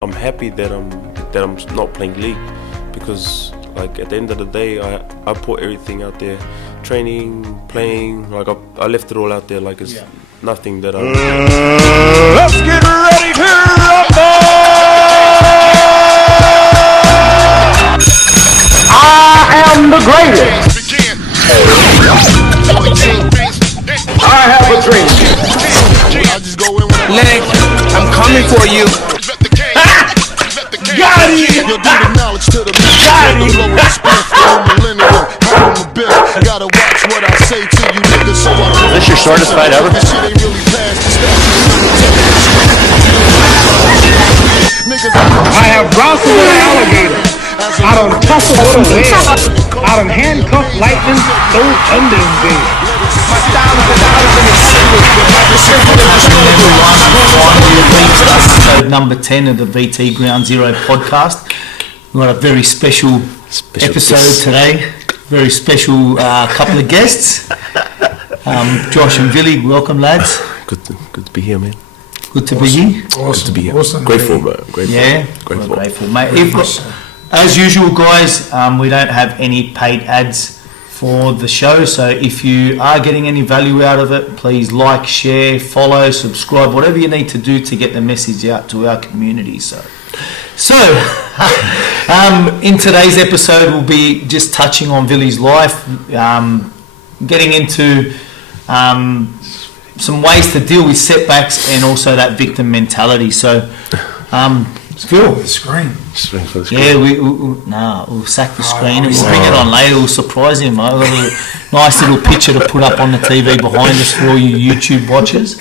I'm happy that I'm not playing league, because like at the end of the day I put everything out there, training, playing, like I left it all out there, like it's nothing that Let's get ready to rumble! I am the greatest. I have a dream. Leg, I'm coming for you. Got it! Got it! Is this your shortest fight ever? I have wrestled with an alligator. I done tussled with a bear. I done handcuffed lightning, throw thunder and bear. Episode number 10 of the VT Ground Zero podcast. We've got a very special episode guest today. Very special couple of guests. Josh and Vili, welcome lads. Good to be here, man. Good to be here. Good to be here. Awesome. Grateful, bro. Grateful. Yeah, Grateful. we're grateful, mate. As usual, guys, we don't have any paid ads for the show, so if you are getting any value out of it, please like, share, follow, subscribe, whatever you need to do to get the message out to our community. So in today's episode, we'll be just touching on Vili's life, getting into some ways to deal with setbacks and also that victim mentality. So, Phil, The screen. yeah, we'll sack the screen and we'll bring it on later. We'll surprise him. I've got a nice little picture to put up on the TV behind us for all you YouTube watchers.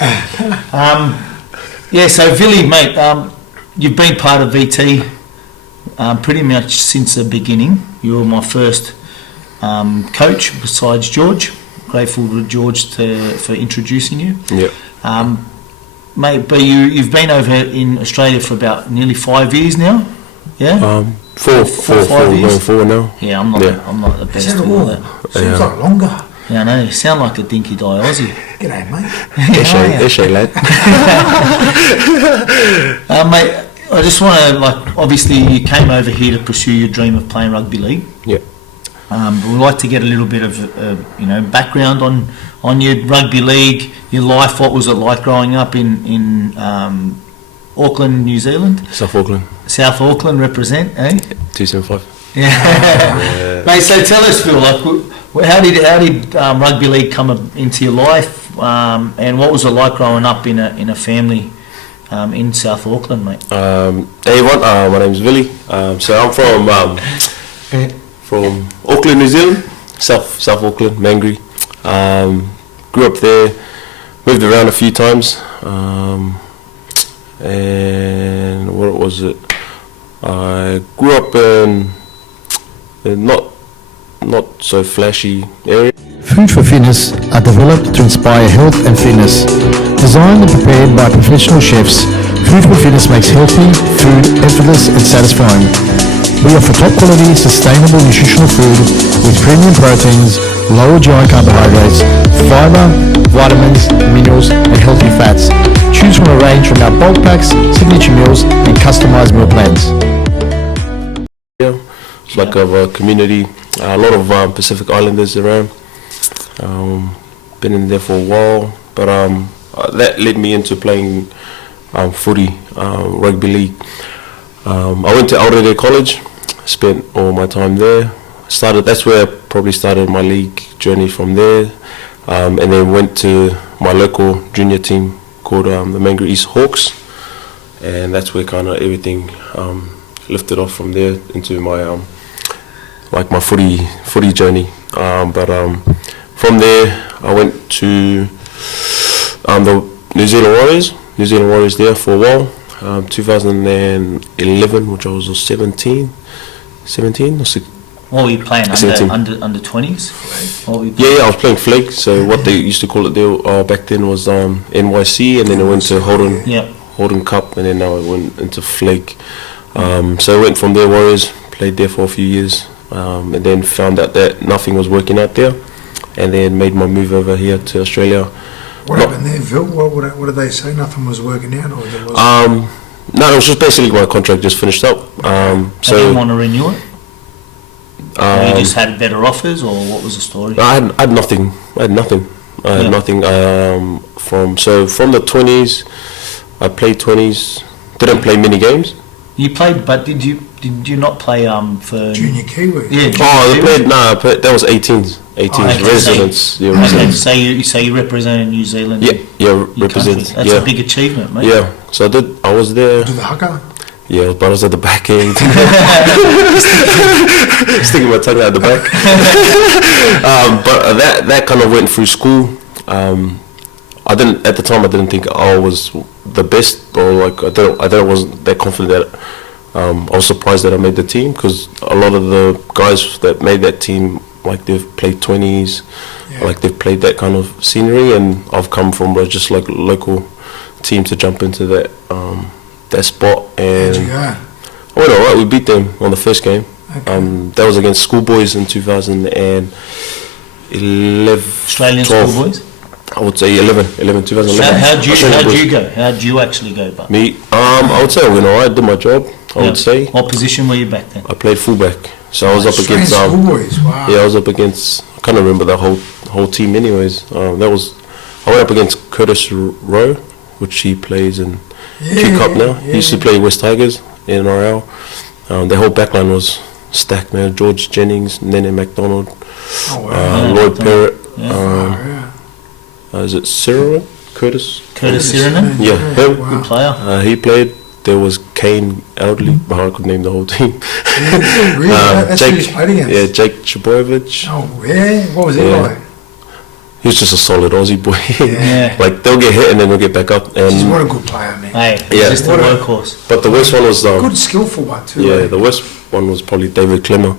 So Vili, mate, you've been part of VT pretty much since the beginning. You were my first coach besides George. Grateful to George for introducing you. Yeah. Mate, but you've been over in Australia for about nearly 5 years now, yeah? Four, 5 years. going forward now. Yeah, I'm not the best Is that with all all? that. Seems like longer. Yeah, I know. You sound like a dinky die Aussie. G'day, mate. Eshe, lad. Mate, I just want to, obviously you came over here to pursue your dream of playing rugby league. Yeah. But we'd like to get a little bit of, background on your rugby league, your life. What was it like growing up in Auckland, New Zealand? South Auckland. South Auckland represent, eh? 275. Yeah. Mate, so tell us, Phil, how did rugby league come into your life, and what was it like growing up in a family in South Auckland, mate? Hey everyone, my name's Vili. So I'm from Auckland, New Zealand, South Auckland, Mangere. Grew up there, moved around a few times, and what was it? I grew up in a not so flashy area. Food for Fitness are developed to inspire health and fitness. Designed and prepared by professional chefs, Food for Fitness makes healthy food effortless and satisfying. We offer top quality, sustainable nutritional food with premium proteins, lower GI carbohydrates, fiber, vitamins, minerals and healthy fats. Choose from a range from our bulk packs, signature meals and customized meal plans. Yeah, it's like a community, a lot of Pacific Islanders around. Been in there for a while, but that led me into playing footy, rugby league. I went to Aurere College, spent all my time there. That's where I probably started my league journey from there, and then went to my local junior team called the Mangere East Hawks, and that's where kind of everything lifted off from there into my my footy journey. But from there I went to the New Zealand Warriors there for a while. 2011, which I was 17 or 16. What were you playing, under 20s? Yeah, I was playing flag. So what they used to call it there back then was NYC, and then I went to Holden Cup, and then now I went into flag. So I went from there, Warriors, played there for a few years, and then found out that nothing was working out there, and then made my move over here to Australia. What happened there, Phil? What did they say? Nothing was working out, or there was? No, it was just basically my contract just finished up. They So didn't want to renew it? Or you um, just had better offers, or what was the story? I had nothing. I had nothing. Yeah. Nothing. From the 20s, I played 20s. Didn't play many games. You played, but did you not play for Junior Kiwi. Yeah. Oh, I Kiwi? played. Nah, that was 18s. 18s okay, residents. Yeah, Okay, residents. so you represented New Zealand. Yeah, yeah, your represent. country. That's Yeah, a big achievement, mate. yeah. So I was there. Do the haka. Yeah, but I was at the back end. Sticking my tongue out the back. But that kind of went through school. I didn't at the time. I didn't think I was the best, or like I wasn't that confident that. I was surprised that I made the team, because a lot of the guys that made that team, like they've played 20s, like they've played that kind of scenery, and I've come from just like local team to jump into that that spot. And How'd you go? I went alright. We beat them on the first game. Okay. That was against Schoolboys in 2011. Australian 12. schoolboys. I would say 2011. How'd Australian boys. you go? How'd you actually go, but Me, I would say I went alright. Did my job. I would say. What position were you back then? I played fullback, so I was up against. Schoolboys. Wow. Yeah, I was up against. I can't remember the whole team. Anyways, I went up against Curtis Rowe, which he plays in Q Cup now. He used to play West Tigers in NRL. Their whole backline was stacked, man. George Jennings, Nene McDonald, Oh wow. Lloyd Perrott. Yeah. Is it Cyril? Curtis? Curtis Sirenen, Yeah, him. Wow. player. He played. There was Kane Elderly. I could name the whole team. Really? That's who you played against? Yeah, Jake Chaboyevich. Oh yeah. What was he Yeah. like? He was just a solid Aussie boy. Yeah. Like they'll get hit and then they'll get back up. He's And what a good player, man. Hey, Yeah. just a What a- workhorse. but the worst one was Good, skillful one too. yeah, eh? the worst one was probably David Clemmer.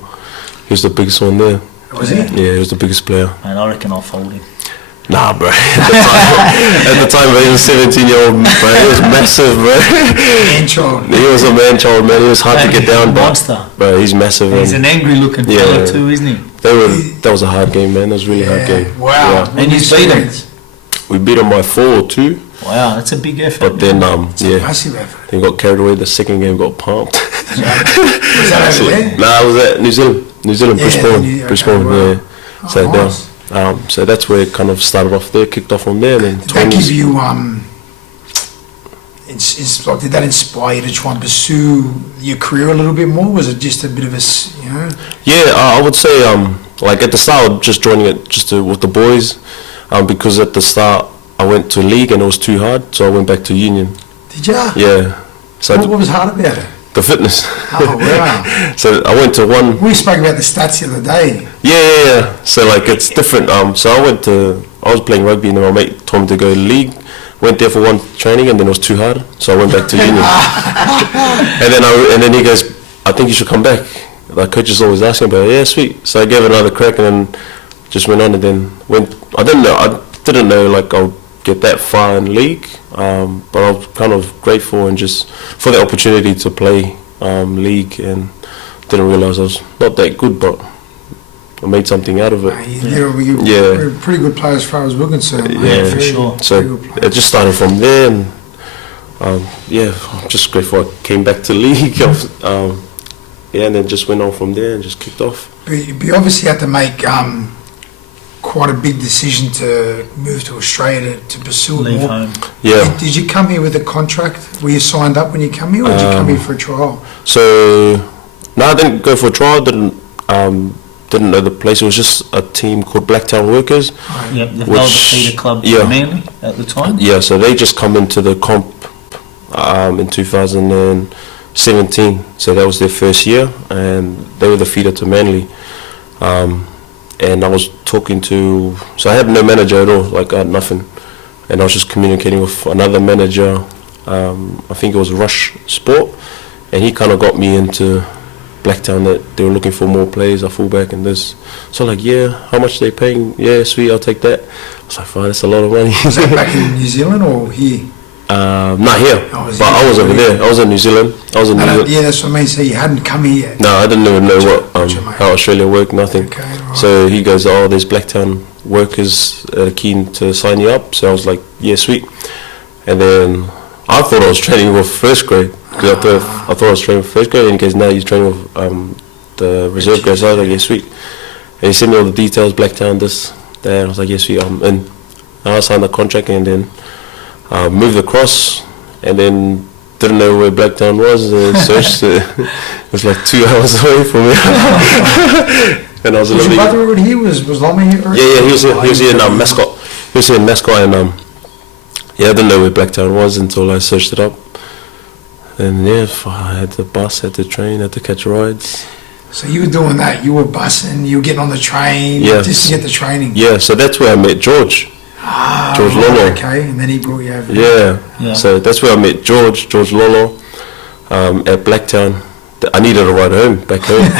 He was the biggest one there. Was he? Yeah, he was the biggest player. And I reckon I'll fold him. Nah, bro. At the time, he was 17-year-old, bro. He was massive, bro. Man child. He was a man child, man. He was hard to get down, but Monster. bro, he's massive. He's man. an angry-looking Yeah. fella too, isn't he? That was a hard game, man. That was a really hard game. Wow. Yeah. And you beat him. We beat him by 4-2, Wow, that's a big effort. but then yeah, Massive effort. he got carried away. The second game got pumped. Was that over there? Nah, I was at New Zealand, Yeah, Brisbane, Brisbane, wow. yeah. Oh, So nice. so that's where it kind of started off there, kicked off from there, and then Did that give 20s. you did that inspire you to try and pursue your career a little bit more? Was it just a bit of a Yeah, I would say like at the start, I was just joining it just with the boys, because at the start I went to league and it was too hard, so I went back to union. Did you? Yeah, so What was hard about it? the fitness. Oh wow. So I went to one. We spoke about the stats the other day. Yeah. So like it's different. So I was playing rugby and then my mate told me to go to league. Went there for one training and then it was too hard, so I went back to union. and then he goes, I think you should come back. Like coach is always asking about it. Yeah, sweet. So I gave it another crack and then just went on and then went. I didn't know like I'll get that far in league, but I was kind of grateful and just for the opportunity to play league, and didn't realize I was not that good, but I made something out of it. You're a pretty good player as far as we're concerned. mate. Yeah, for sure. So Very good player. it just started from there, and yeah, I'm just grateful I came back to league. Yeah, and then just went on from there and just kicked off. But you obviously had to make quite a big decision to move to Australia to pursue it Leave more. home. Yeah. Did you come here with a contract? Were you signed up when you come here, or did you come here for a trial? So no, I didn't go for a trial. Didn't know the place. It was just a team called Blacktown Workers. Yep, the Which- Velvet Feeder Club yeah. Manly at the time. Yeah, so they just come into the comp in 2017. So that was their first year, and they were the feeder to Manly. And I was talking to, so I had no manager at all, like I had nothing. And I was just communicating with another manager, I think it was Rush Sport, and he kind of got me into Blacktown, that they were looking for more players, a fullback and this. So like, yeah, how much they paying? Yeah, sweet, I'll take that. I was like, fine, that's a lot of money. Was that back in New Zealand or here? Not here, Oh, was but it? I was over there. I was in New Zealand. I was in New Zealand. Yeah, that's what I mean. So you hadn't come here yet. No, I didn't even know what Gotcha, mate. how Australia worked, nothing. Okay, right. So he goes, oh, there's Blacktown workers keen to sign you up. So I was like, yeah, sweet. And then I thought I was training with first grade. Cause I thought I was training with first grade, and because now he's training with the reserve grade. So I was like, yeah, sweet. And he sent me all the details, Blacktown, this, that. I was like, yeah, sweet, I'm in. And I signed the contract, and then moved across, and then didn't know where Blacktown was. Searched it. It was like 2 hours away from me. And I was your brother already here? Was Lama here already? Yeah, he was here in Mascot. He was here in Mascot, and yeah, I didn't know where Blacktown was until I searched it up. And yeah, I had the bus, had the train, had to catch rides. So you were doing that, you were bussing, you were getting on the train, just to get the training. Yeah, so that's where I met George. George Lolo. Okay, and then he brought you over. Yeah. So that's where I met George Lolo, at Blacktown. I needed a ride home, back home.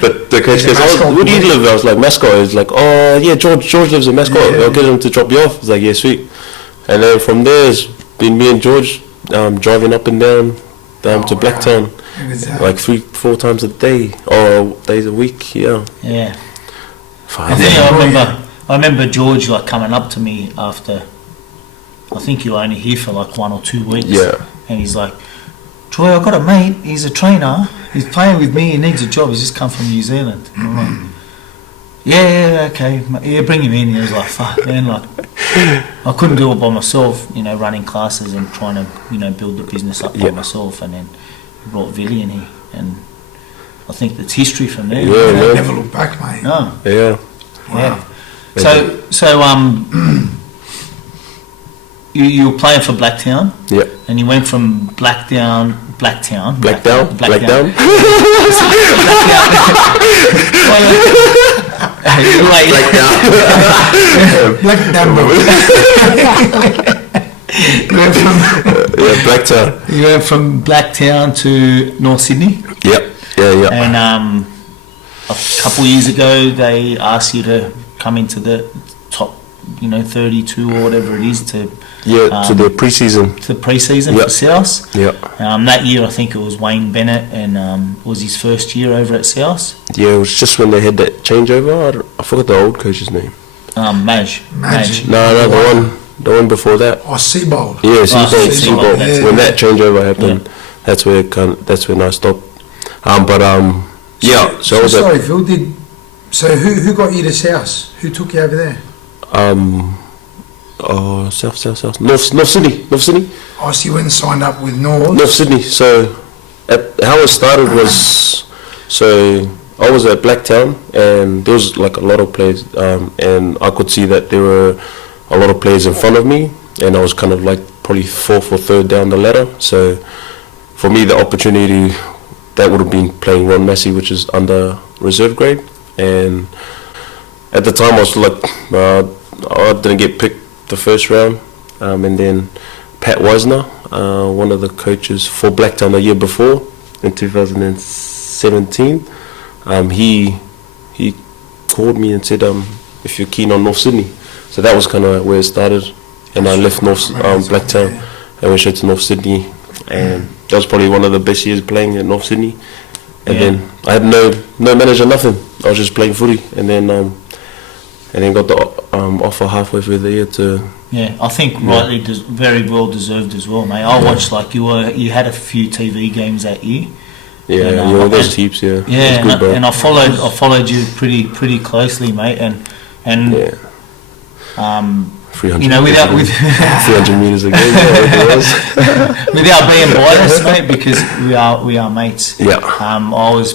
But the coach goes, where do you live? I was like, Mascot. He's like, oh yeah, George lives in Mascot. I'll get him to drop you off. I was like, yeah, sweet. And then from there, it's been me and George driving up and down to Blacktown, like 3-4 times a day, or days a week. Yeah. Yeah. Fine. I remember George like coming up to me after. I think you were only here for like 1 or 2 weeks. Yeah. And he's like, Troy, I've got a mate, he's a trainer, he's playing with me, he needs a job, he's just come from New Zealand. And I'm like, yeah, okay, yeah, bring him in. He was like, fuck, man, like, I couldn't do it by myself, running classes and trying to, build the business up by myself. And then he brought Vili in here, and I think that's history from there. Yeah, man. Never look back, mate. No. Yeah. Wow. Yeah. So, you were playing for Blacktown. Yeah. And you went from Blacktown. Blacktown. Wait. Blacktown. You went from Blacktown to North Sydney. Yeah. And a couple of years ago, they asked you to come into the top, 32 or whatever it is to. Yeah, to the pre-season. To the pre-season for South. Yeah. That year, I think it was Wayne Bennett, and it was his first year over at South. Yeah, it was just when they had that changeover. I forgot the old coach's name. Maj. No, the one before that. Oh, Seabold. Yeah, Seabold. Yeah. When that changeover happened, that's when I stopped. Yeah. So sorry, Phil. So who got you to South? Who took you over there? South. North Sydney. Oh, so you went and signed up with North Sydney. So how it started was, so I was at Blacktown, and there was like a lot of players, and I could see that there were a lot of players in front of me, and I was kind of like probably 4th or 3rd down the ladder. So for me, the opportunity that would have been playing Ron Massey, which is under reserve grade, and at the time I was like, I didn't get picked the first round, and then Pat Wisner, one of the coaches for Blacktown the year before, in 2017, he called me and said, if you're keen on North Sydney. So that was kind of where it started, and I left Blacktown and went straight to North Sydney, and that was probably one of the best years playing at North Sydney. And then I had no manager, nothing. I was just playing footy, and then got the offer halfway through the year to. Yeah, I think rightly, very well deserved as well, mate. I watched like you had a few TV games that year. Yeah, those heaps. Yeah. Yeah, good, and I followed you pretty closely, mate, and 300 with 300 meters a game. without being biased, mate, because we are mates. Yeah. I was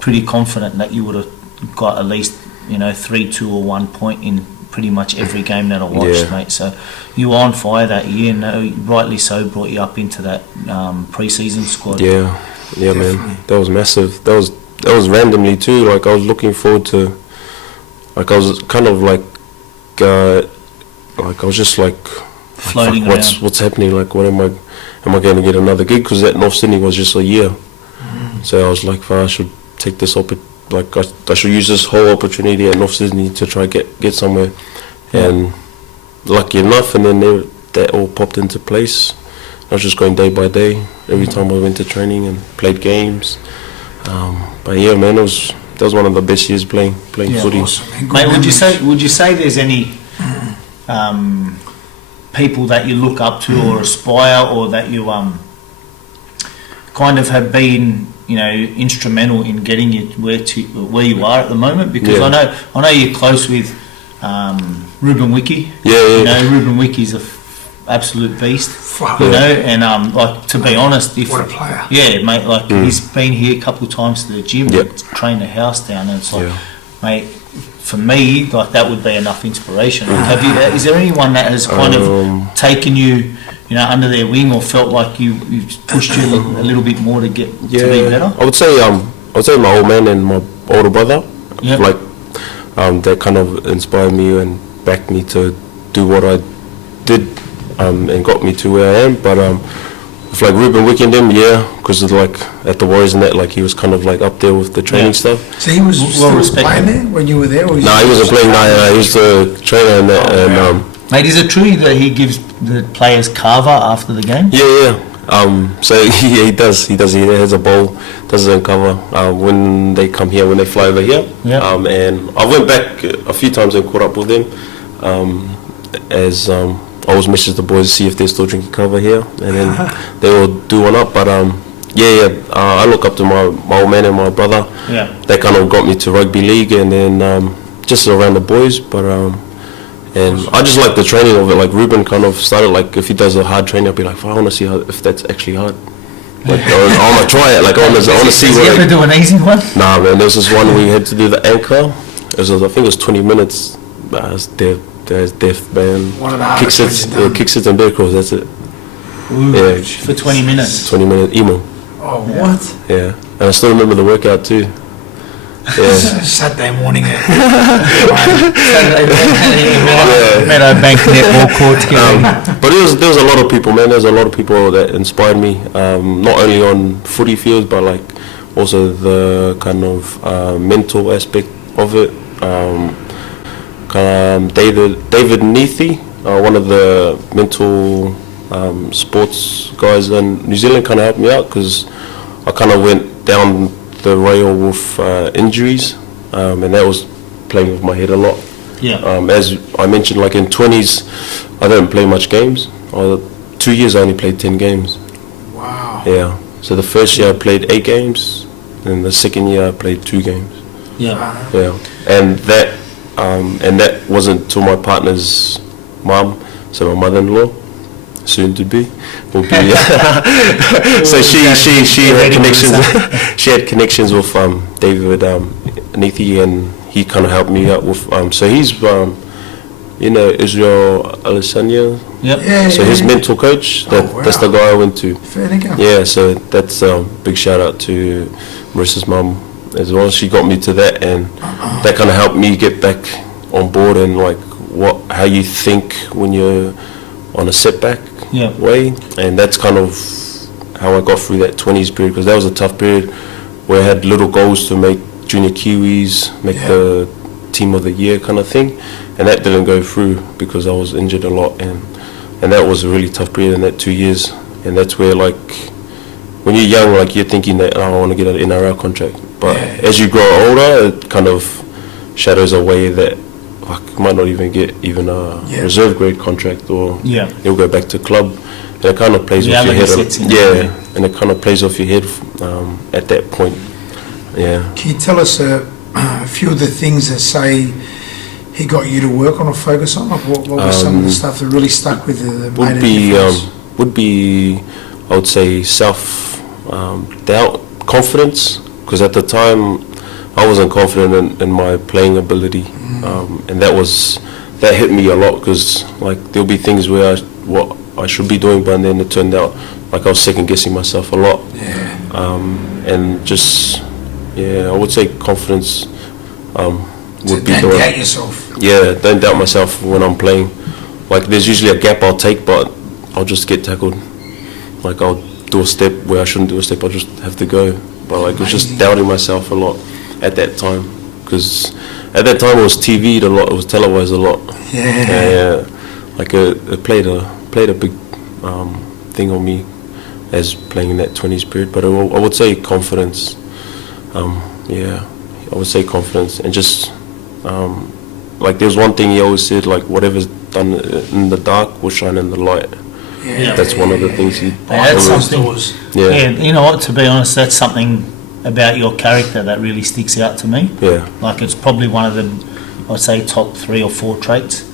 pretty confident that you would have got at least 3, 2 or 1 point in pretty much every game that I watched, mate. So you were on fire that year, and rightly so, brought you up into that pre-season squad. Yeah, man, that was massive. That was randomly too. Like I was looking forward to, like I was kind of like I was just like floating around. What's happening? Like, what am I going to get another gig? Because that North Sydney was just a year. So I was like, I should take this like I should use this whole opportunity at North Sydney to try get somewhere. And lucky enough, and then that all popped into place. I was just going day by day every time I went to training and played games. But yeah, man, that was one of the best years playing footy. Awesome. Mate, would you say there's any people that you look up to or aspire, or that you kind of have been, you know, instrumental in getting you where you are at the moment? Because Yeah. I know you're close with Ruben Wiki. Yeah. You know, Ruben Wiki's a absolute beast. Fuck. You know, and like, to be honest, if What a player. yeah, mate, like he's been here a couple of times to the gym, Yep. trained the house down, and it's like, Yeah. mate, for me, like, that would be enough inspiration. Have you? Is there anyone that has kind of taken you, you know, under their wing, or felt like you've pushed you a little bit more to get to be better? I would say my old man and my older brother, Yep. like they kind of inspired me and backed me to do what I did, and got me to where I am. But with like Ruben Wiki and them, because like at the Warriors and that, like he was kind of like up there with the training Yeah. stuff. So he was Well still respected. playing there when you were there? Or No, he wasn't playing. No, he was the trainer and that. And Mate, is it true that he gives the players kava after the game? yeah. So he does. He has a bowl, does it uncover when they come here, when they fly over here. Yeah. And I went back a few times and caught up with them. As I always message the boys to see if they're still drinking cover here, and then they will do one up. But I look up to my old man and my brother. Yeah. They kind of got me to rugby league, and then just around the boys. But and I just like the training of it. Like Ruben kind of started, like if he does a hard training, I'll be like, I want to see if that's actually hard. Like I want to try it. Like I want to see Does what. he ever Like, do an easy one? nah, man. There was this one we had to do the anchor. I think it was 20 minutes. It's death, man. One of the Kick hardest sits, ones you've done. kick sits and bear crawls. That's it. Ooh, Yeah. for 20 minutes. 20 minute emo. Oh, what? Yeah, and I still remember the workout too. Yeah. Saturday morning at Meadowbank netball court together. But there was a lot of people, man. There's a lot of people that inspired me, not only on footy fields, but like also the kind of mental aspect of it. David Neathie, one of the mental sports guys in New Zealand, kind of helped me out because I kind of went down the rail with injuries, and that was playing with my head a lot. Yeah. As I mentioned, like in 20s, I didn't play much games. 2 years I only played 10 games. wow. Yeah. So the first year I played 8 games, and the second year I played 2 games. Yeah. Yeah. And that wasn't to my partner's mum, so my mother-in-law, soon to be, will be. So she had connections. She had connections with David Neathie, and he kind of helped me out with. So he's Israel Alessandria. Yep. Yeah, So his mental coach, that's the guy I went to. Fair dinkum. Yeah, so that's big shout out to Marissa's mum as well. She got me to that, and that kind of helped me get back on board and like how you think when you're on a setback Yeah. way, and that's kind of how I got through that 20s period, because that was a tough period where I had little goals to make junior Kiwis, make the team of the year kind of thing, and that didn't go through because I was injured a lot, and that was a really tough period in that 2 years. And that's where, like, when you're young, like, you're thinking that, I want to get an NRL contract, but as you grow older, it kind of shadows away that you might not even get a reserve grade contract, or you'll go back to club, and it kind of plays off your head. And it kind of plays off your head at that point. Yeah. Can you tell us a few of the things that say he got you to work on or focus on? Like what was some of the stuff that really stuck with you? That made a difference? Would be, I would say, self-doubt, confidence, because at the time I wasn't confident in my playing ability, and that hit me a lot, because like there'll be things where what I should be doing, but then it turned out like I was second guessing myself a lot. And just I would say confidence would be the Don't one. doubt yourself. Yeah, don't doubt myself when I'm playing. Like there's usually a gap I'll take, but I'll just get tackled. Like I'll do a step where I shouldn't do a step, I'll just have to go. But like it was just doubting myself a lot at that time, because at that time it was TV'd a lot, it was televised a lot. Yeah. Like it played a big thing on me as playing in that 20s period. But I would say confidence. I would say confidence, and just like there's one thing he always said, like whatever's done in the dark will shine in the light. Yeah, That's one of the things he. That's Those something. doors. Yeah, you know what? To be honest, that's something about your character that really sticks out to me. Yeah. Like it's probably one of the, I'd say, top 3 or 4 traits.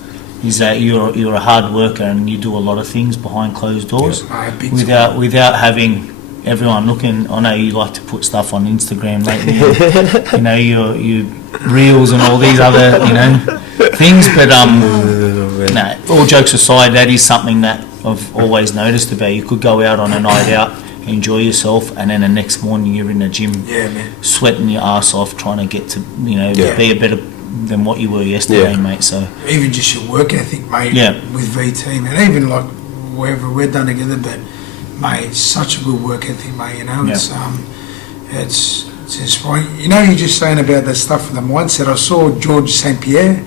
Is that you're a hard worker and you do a lot of things behind closed doors Big without having everyone looking. I know you like to put stuff on Instagram lately, and, you know, your reels and all these other, you know, things. But no, all jokes aside, that is something that I've always noticed about you. Could go out on a night out, enjoy yourself, and then the next morning you're in the gym, Yeah, man. sweating your ass off, trying to get to, you know, Yeah. be a better than what you were yesterday, Yeah. mate. So Even just your work ethic, mate, Yeah. with VT, man. Even like wherever we're done together, but mate, it's such a good work ethic, mate. You know, Yeah. it's inspiring. You know, you're just saying about that stuff with the mindset. I saw George St. Pierre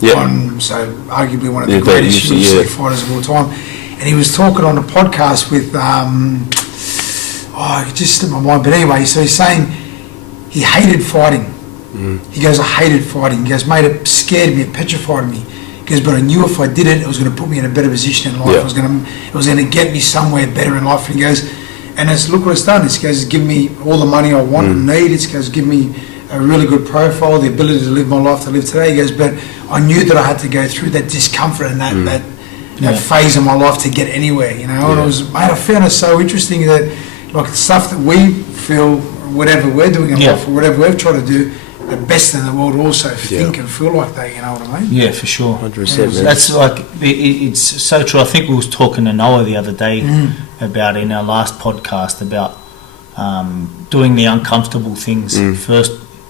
Yeah. on, so arguably one of the Yeah, that greatest used to- UFC fighters of all time, and he was talking on a podcast with it just slipped my mind. But anyway, so he's saying he hated fighting. He goes, I hated fighting. He goes, mate, it scared me, it petrified me. He goes, but I knew if I did it, it was going to put me in a better position in life. Yeah. It was going to get me somewhere better in life. And he goes, and it's, look what it's done. It's goes, give me all the money I want and need. It's goes, give me a really good profile, the ability to live my life to live today. He goes, but I knew that I had to go through that discomfort and that phase of my life to get anywhere, you know. And it was, mate, I found it so interesting that, like, the stuff that we feel, whatever we're doing in life or whatever we've tried to do, the best in the world also think and feel like that, you know what I mean? yeah, for sure. 100%, man. That's like it's so true. I think we was talking to Noah the other day about in our last podcast about doing the uncomfortable things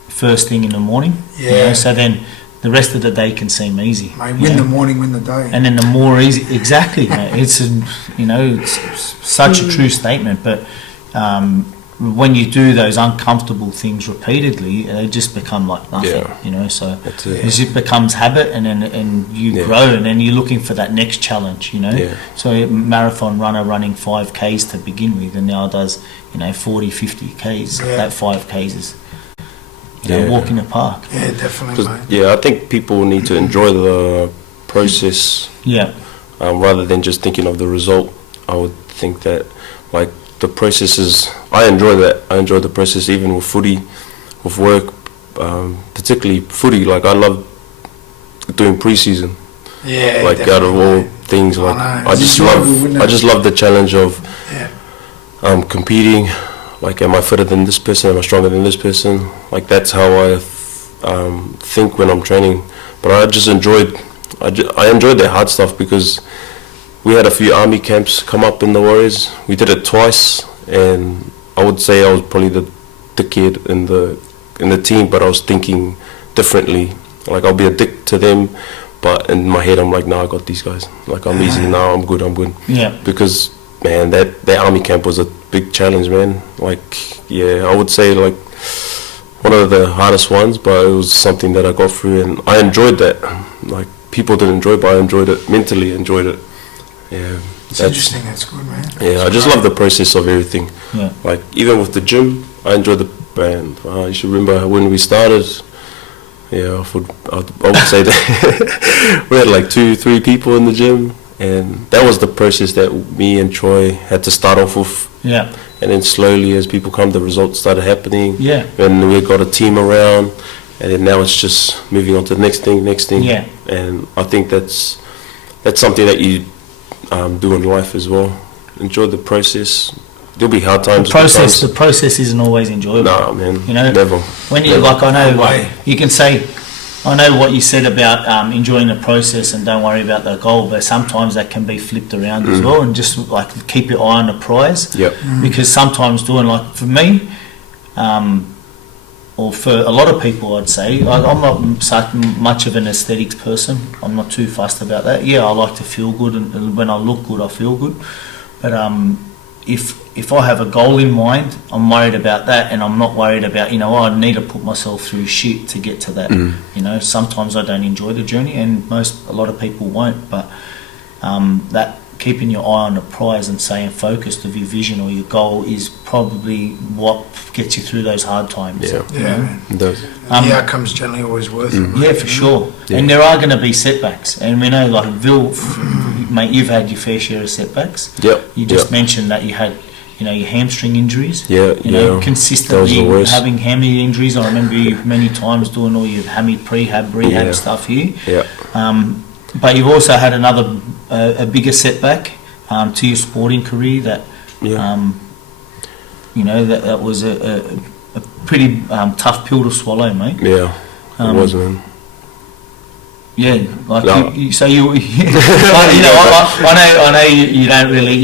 first thing in the morning. Yeah. You know, so then the rest of the day can seem easy. Mate, you win know? the morning, win the day. And then the more easy, exactly. Mate. It's such a true statement. But when you do those uncomfortable things repeatedly, they just become like nothing. Yeah. You know, so That's it. as it becomes habit, and you grow, and then you're looking for that next challenge. You know, Yeah. so a marathon runner running 5Ks to begin with, and now does 40, 50Ks. Yeah. That 5Ks is walk in the park. Yeah, definitely, 'Cause, mate. yeah, I think people need to enjoy the process Yeah, rather than just thinking of the result. I would think that, like, the process is, I enjoy that. I enjoy the process even with footy, with work, particularly footy. Like, I love doing pre-season. Yeah, Like, out of definitely, all mate. things, like, know. I It's just enjoyable, wouldn't love, it? I just love the challenge of Yeah. competing. Like, am I fitter than this person? Am I stronger than this person? Like, that's how I think when I'm training. But I just enjoyed, I enjoyed the hard stuff because we had a few army camps come up in the Warriors. We did it twice, and I would say I was probably the kid in the team, but I was thinking differently. Like, I'll be a dick to them, but in my head I'm like, no, I got these guys. Like, I'm easy now. I'm good. yeah. Because, man, that army camp was a big challenge, man. Like, yeah, I would say, like, one of the hardest ones, but it was something that I got through, and I enjoyed that. Like, people didn't enjoy it, but I enjoyed it, mentally enjoyed it. Yeah, It's interesting, that's good, man. Yeah, I just love the process of everything. Yeah. Like, even with the gym, I enjoy the band. You should remember when we started. Yeah, I would say that we had like 2-3 people in the gym, and that was the process that me and Troy had to start off with. Yeah. And then slowly, as people come, the results started happening. Yeah. And we got a team around, and then now it's just moving on to the next thing. Yeah. And I think that's something that you do in life as well. Enjoy the process. There'll be hard times. The process isn't always enjoyable. Nah, man. You know, never. When you Never. like, I know, No way. like, you can say, I know what you said about enjoying the process and don't worry about the goal, but sometimes that can be flipped around as well, and just like keep your eye on the prize. Yep. Because sometimes doing, like, for me, or for a lot of people, I'd say, I'm not such much of an aesthetics person. I'm not too fussed about that. Yeah, I like to feel good, and when I look good, I feel good. But if I have a goal in mind, I'm worried about that, and I'm not worried about, I need to put myself through shit to get to that. Sometimes I don't enjoy the journey, and a lot of people won't. But that keeping your eye on the prize and staying focused of your vision or your goal is probably what gets you through those hard times. Yeah. you know? It does. The outcome's generally always worth it. Yeah, for sure. Yeah. And there are going to be setbacks, and we know, like Vil, mate, you've had your fair share of setbacks. Yep. You just yep. mentioned that you had, you know, your hamstring injuries. Yeah, You know, yeah. consistently That was the worst. having hammy injuries. I remember you many times doing all your hammy rehab Yeah. stuff here. Yeah. But you've also had another, a bigger setback to your sporting career that, Yeah. you know, that was a pretty tough pill to swallow, mate. Yeah. It was, man. Yeah, like No. so you, you know, I know you don't really.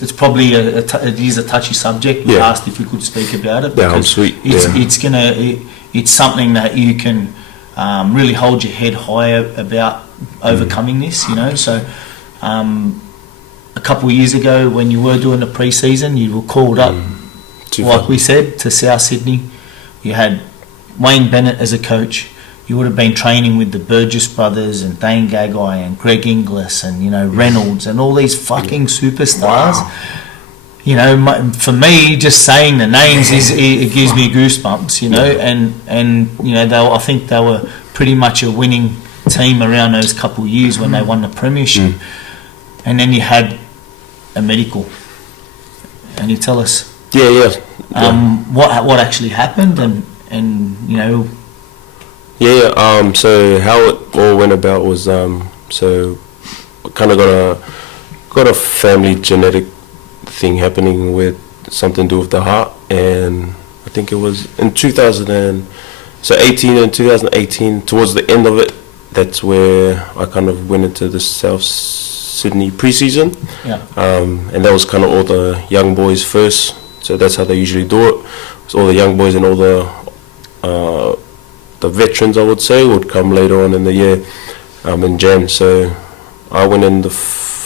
It's probably it is a touchy subject. We Yeah. asked if you could speak about it. Yeah, I'm because sweet. It's Yeah. it's something that you can really hold your head high about overcoming this. You know, so a couple of years ago when you were doing the pre-season, you were called up, like we said, to South Sydney. You had Wayne Bennett as a coach. You would have been training with the Burgess brothers and Dane Gagai and Greg Inglis and, you know, Reynolds and all these fucking superstars. Wow. You know, for me, just saying the names it gives me goosebumps. You know, and you know, I think they were pretty much a winning team around those couple of years when they won the premiership. And then you had a medical, and you tell us, Yeah. what actually happened, and you know. Yeah. So how it all went about was so kind of got a family genetic thing happening with something to do with the heart, and I think it was in 2018 towards the end of it. That's where I kind of went into the South Sydney pre-season. Yeah. And that was kind of all the young boys first. So that's how they usually do it. So all the young boys and all the veterans, I would say, would come later on in the year in Jan. So I went in the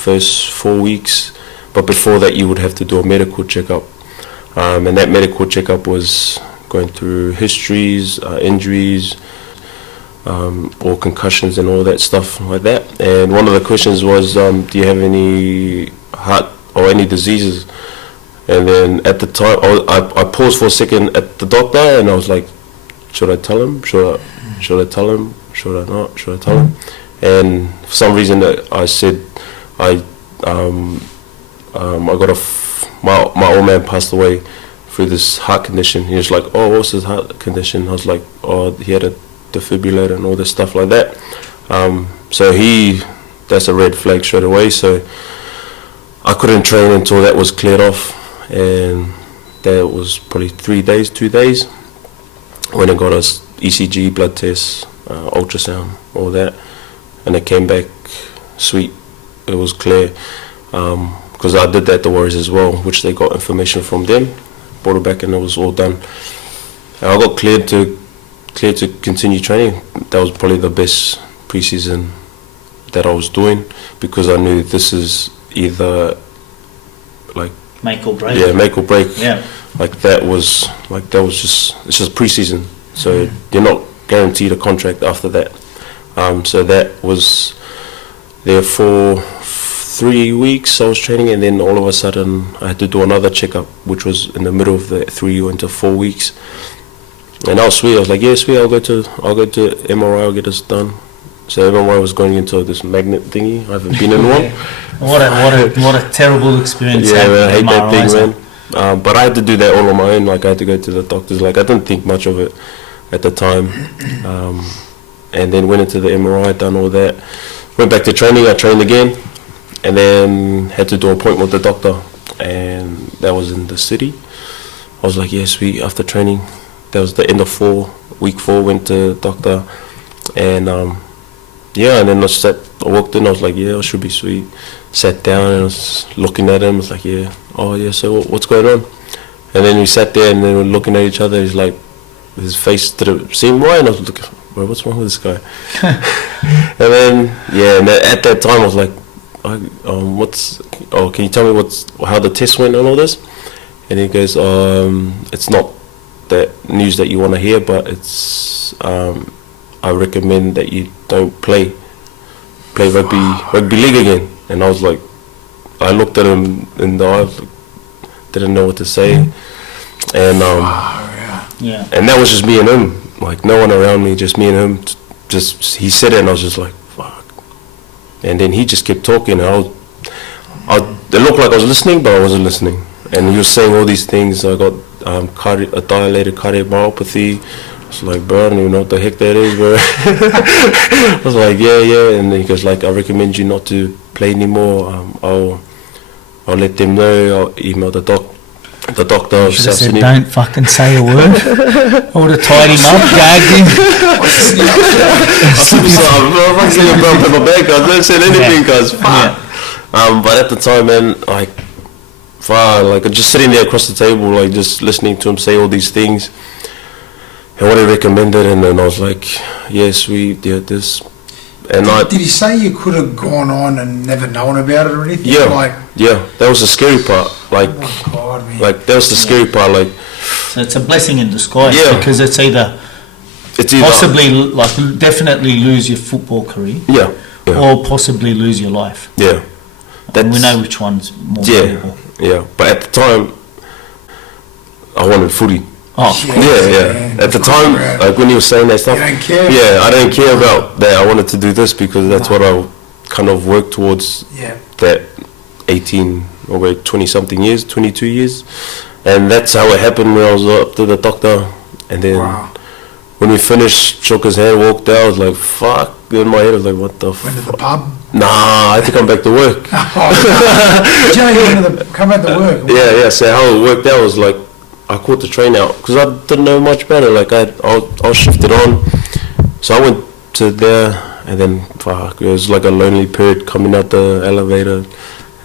first 4 weeks, but before that you would have to do a medical checkup. And that medical checkup was going through histories, injuries, or concussions and all that stuff like that. And one of the questions was, do you have any heart or any diseases? And then at the time, I paused for a second at the doctor, and I was like, should I tell him? Should I tell him? Should I not? Should I tell him? And for some reason, I said, I got my old man passed away through this heart condition. He was like, oh, what's his heart condition? I was like, oh, he had a defibrillator and all this stuff like that. So that's a red flag straight away. So I couldn't train until that was cleared off, and that was probably 2 days. When I got us ECG, blood tests, ultrasound, all that, and it came back sweet. It was clear, because I did that at the Warriors as well, which they got information from them, brought it back, and it was all done. And I got cleared to continue training. That was probably the best preseason that I was doing, because I knew this is either like Make or break. Yeah, make or break. Yeah. That was just, it's just preseason, so you're not guaranteed a contract after that. So that was there for 3 weeks. I was training, and then all of a sudden I had to do another checkup, which was in the middle of the 3 into 4 weeks. And I was sweet. I was like, yeah, sweet. I'll go to MRI. I'll get this done. So MRI was going into this magnet thingy. I haven't been in one. What a terrible experience. Yeah, man, I hate that MRIs. thing, man. But I had to do that all on my own. Like, I had to go to the doctors. Like, I didn't think much of it at the time. And then went into the MRI, done all that. Went back to training. I trained again, and then had to do an appointment with the doctor, and that was in the city. I was like, yeah, sweet. After training, that was the end of week 4. Went to the doctor, and yeah, and then I walked in. I was like, yeah, it should be sweet. Sat down and I was looking at him. I was like, yeah, oh yeah. So what's going on? And then we sat there and then we were looking at each other. He's like, his face didn't seem right, and I was looking, bro, what's wrong with this guy? And then at that time I was like, can you tell me how the test went and all this? And he goes, it's not that news that you want to hear, but it's I recommend that you don't play rugby league again. And I was like, I looked at him in the eye, I was like, didn't know what to say, and Yeah. and that was just me and him, like no one around me, just me and him. Just he said it, and I was just like, fuck. And then he just kept talking, and it looked like I was listening, but I wasn't listening. And he was saying all these things. I got a dilated cardiomyopathy. I was like, bro, I don't even know what the heck that is, bro. I was like, yeah. And then he goes like, I recommend you not to play anymore. I'll let them know. I'll email the doctor of Should have South said, Sydney. don't fucking say a word. I would have tied him up, gagged him. I should be so, I'm not saying bro, put my bag, I don't say anything, cause fuck. But at the time, man, like, fuck, like just sitting there across the table, like just listening to him say all these things, and what he recommended, and then I was like, yes, we did this, and Did he say you could have gone on and never known about it or anything? Yeah, that was the scary part, like, oh God, man. like that was the scary part, like, So it's a blessing in disguise, Yeah. because it's either possibly, like, definitely lose your football career, yeah, or possibly lose your life. yeah. And we know which one's more valuable. Yeah, but at the time, I wanted footy. Oh, Yeah. At the time, like when he was saying that stuff, You don't care? yeah, I didn't care about that. I wanted to do this because that's what I kind of worked towards. Yeah. That 18 or 20-something years, 22 years, and that's how it happened when I was up to the doctor, and then when we finished, shook his hand, walked out. I was like, fuck. In my head, I was like, what the Went to the fuck? pub? Nah, I had to come back to work. Did you know you went to come back to work? Yeah. So how it worked out was like I caught the train out because I didn't know much better. Like I was shifted on, so I went to there, and then fuck, it was like a lonely period coming out the elevator,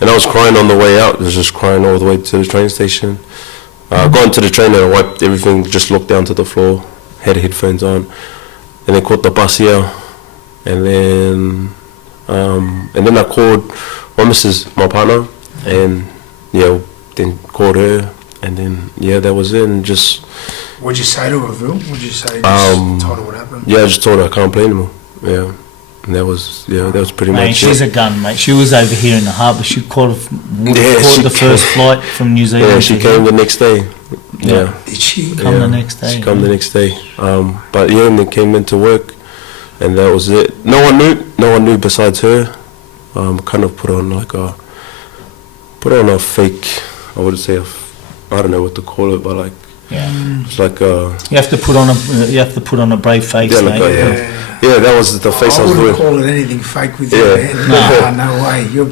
and I was crying on the way out. I was just crying all the way to the train station. I got into the train and I wiped everything, just looked down to the floor, had headphones on, and then caught the bus here, and then I called my missus, my partner, and then called her, and then that was it. And just What'd you say to her, Vil? What'd you say? Just told her what happened? I just told her I can't play anymore. Yeah, and that was pretty mate, much she's it. a gun, mate. She was over here in the harbour. She caught the first flight from New Zealand. Yeah, she came the next day. Yeah. Did she? Come the next day. She come the next day. But and then came into work, and that was it. No one knew besides her. Kind of put on a fake. I would say I don't know what to call it, but like it's like you have to put on a brave face, mate. That was the face I was doing. wouldn't call it anything fake with you, man. No way. You're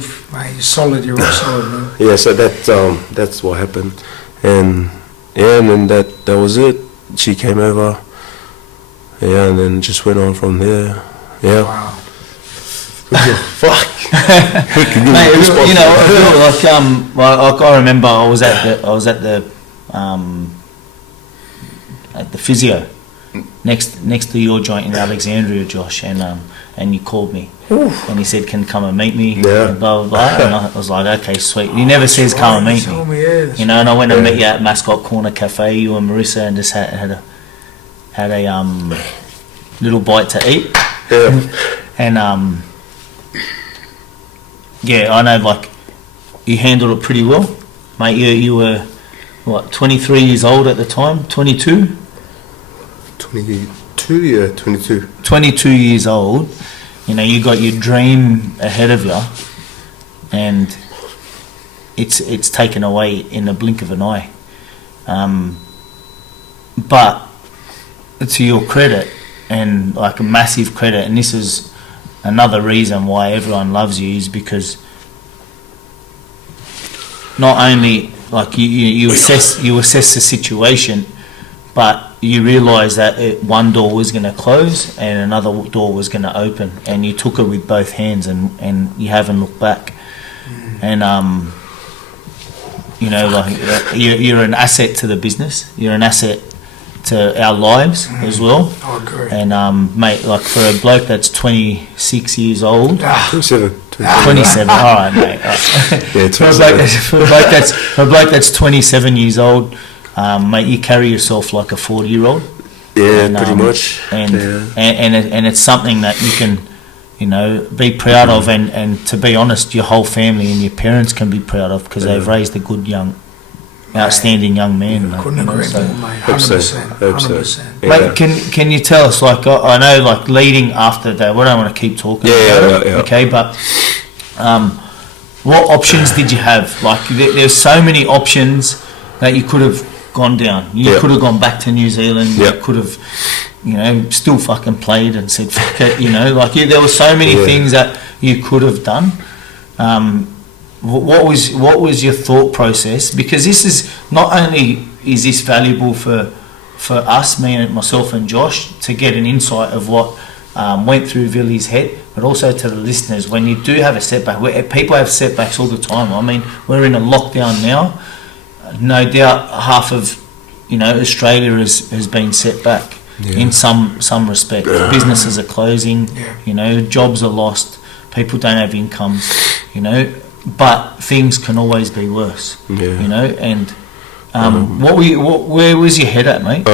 solid. You're rock solid, man. Yeah, so that's what happened, and then that was it. She came over, and then just went on from there. Yeah. Wow. Fuck. Mate, like I remember I was at the physio next to your joint in Alexandria, Josh, and you called me and he said, can come and meet me, and blah blah blah, and I was like, okay, sweet. He never says come and meet me, you know, and I went and met you at Mascot Corner Cafe, you and Marissa, and just had a little bite to eat, and I know, like, you handled it pretty well, mate. You were what, 23 years old at the time? 22 years old. You know, you got your dream ahead of you, and it's taken away in the blink of an eye. But to your credit, and like a massive credit, and this is another reason why everyone loves you, is because not only like you assess the situation, but you realise that one door was going to close and another door was going to open, and you took it with both hands, and you haven't looked back. And you know, like, you're an asset to the business. You're an asset to our lives as well. I agree. And mate, like, for a bloke that's 26 years old, 27. 27. All right, mate. All right. Yeah, for a bloke that's 27 years old, mate, you carry yourself like a 40-year-old. Yeah, pretty much. And it's something that you can, you know, be proud of, and to be honest, your whole family and your parents can be proud of, because they've raised a good young outstanding young man. Mate, Couldn't agree so. more, mate. Hope so. 100%. Hope so. 100%. Yeah. Mate, can you tell us, like, I know, like, leading after that, we don't want to keep talking about it, okay, but what options did you have? Like, there's so many options that you could have gone down. You could have gone back to New Zealand. You could have, still fucking played and said, fuck it, like, there were so many things that you could have done. What was your thought process? Because this is not only is this valuable for us, myself and Josh, to get an insight of what went through Vili's head, but also to the listeners. When you do have a setback, people have setbacks all the time. I mean, we're in a lockdown now. No doubt half of Australia has been set back in some respect. Businesses are closing, jobs are lost, people don't have incomes, but things can always be worse, and where was your head at, mate?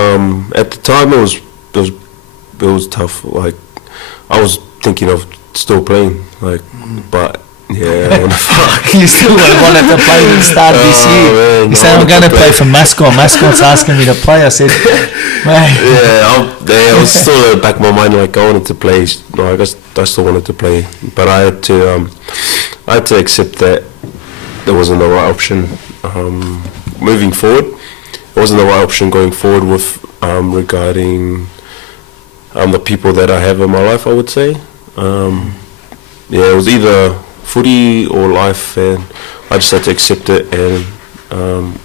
At the time it was tough. Like, I was thinking of still playing, like, but I want to fuck. You still wanted to play at the start of this year. Man, you said, I'm going to play for Mascot. Mascot's asking me to play. I said, mate. I was still in the back of my mind, like, I wanted to play. No, I guess I still wanted to play, but I had to accept that there wasn't the right option moving forward. It wasn't the right option going forward with regarding the people that I have in my life, I would say. It was either footy or life, and I just had to accept it. And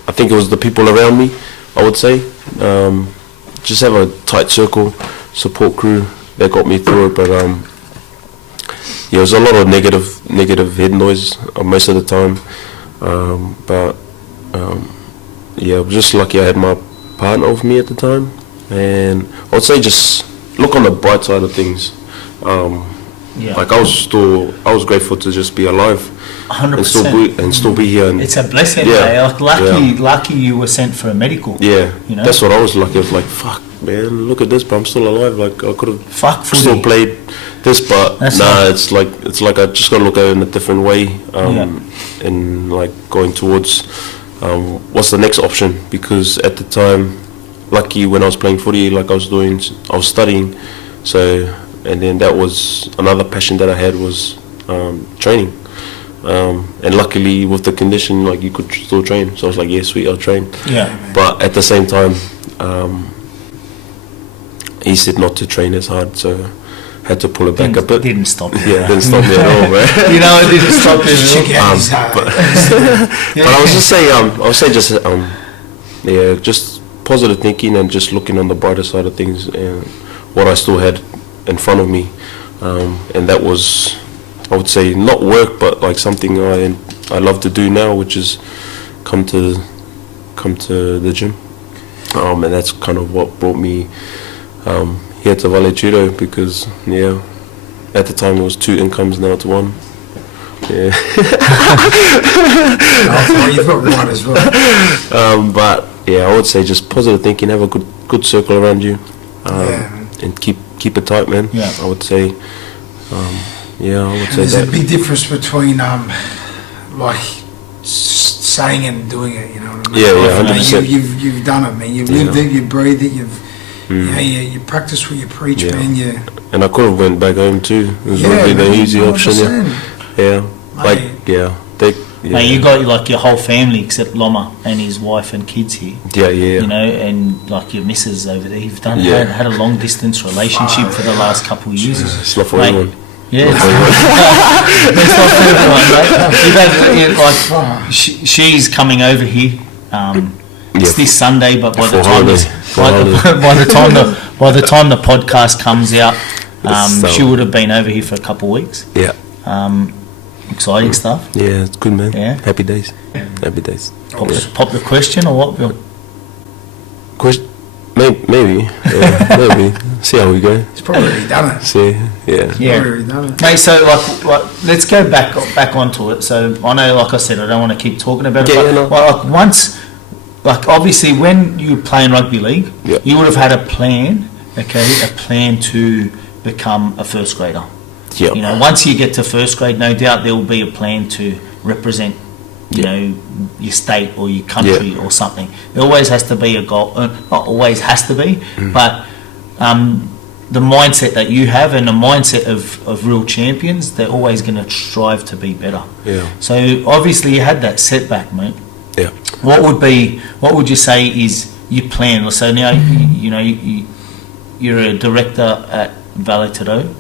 I think it was the people around me, I would say. Just have a tight circle, support crew that got me through it. But there was a lot of negative head noise most of the time. But I was just lucky I had my partner with me at the time. And I would say just look on the bright side of things. Like, I was grateful to just be alive, 100%, and still be here. And it's a blessing. Like, lucky you were sent for a medical. That's what I was lucky. I was like, fuck, man, look at this, but I'm still alive. Like, I could have still played this, but it's like I just got to look at it in a different way, and like going towards what's the next option. Because at the time, lucky when I was playing footy, like I was studying, so. And then that was another passion that I had was training. And luckily with the condition, like, you could still train. So I was like, yeah, sweet, I'll train. But at the same time, he said not to train as hard, so I had to pull it back a bit. Didn't stop you. Didn't stop me at all, man. It didn't stop you. But I was just saying, just positive thinking and just looking on the brighter side of things and what I still had in front of me, and that was, I would say, not work, but like something I love to do now, which is come to the gym, and that's kind of what brought me here to Vale Tudo, because at the time it was 2 incomes, now it's 1. You've got one as well. But I would say just positive thinking, have a good circle around you, and keep it tight, man. I would say, There's a big difference between like saying it and doing it. You know what I mean? 100%. You've done it, man. You've lived it. You breathed it. You practice what you preach, man. And I could have went back home too. It was really the easy option. Mate, you got like your whole family except Loma and his wife and kids here. And like your missus over there. You've had a long distance relationship for the last couple of years. It's not for everyone. It's not for everyone, mate. She's coming over here. It's this Sunday, but by the time the podcast comes out, she would have been over here for a couple of weeks. Exciting stuff. Yeah, it's good, man. Happy days. Happy days. Pop the question or what? Question? Maybe. Maybe. See how we go. It's probably already done it. See, Mate, so like, let's go back onto it. So I know, like I said, I don't want to keep talking about it. But once, like, obviously, when you play in rugby league, you would have had a plan to become a first grader. Once you get to first grade, no doubt there will be a plan to represent you know, your state or your country or something. There always has to be a goal. Not always has to be, but the mindset that you have and the mindset of real champions, they're always going to strive to be better. Yeah. So obviously you had that setback, mate. Yeah. What would you say is your plan? So now you're a director at Vale Tudo.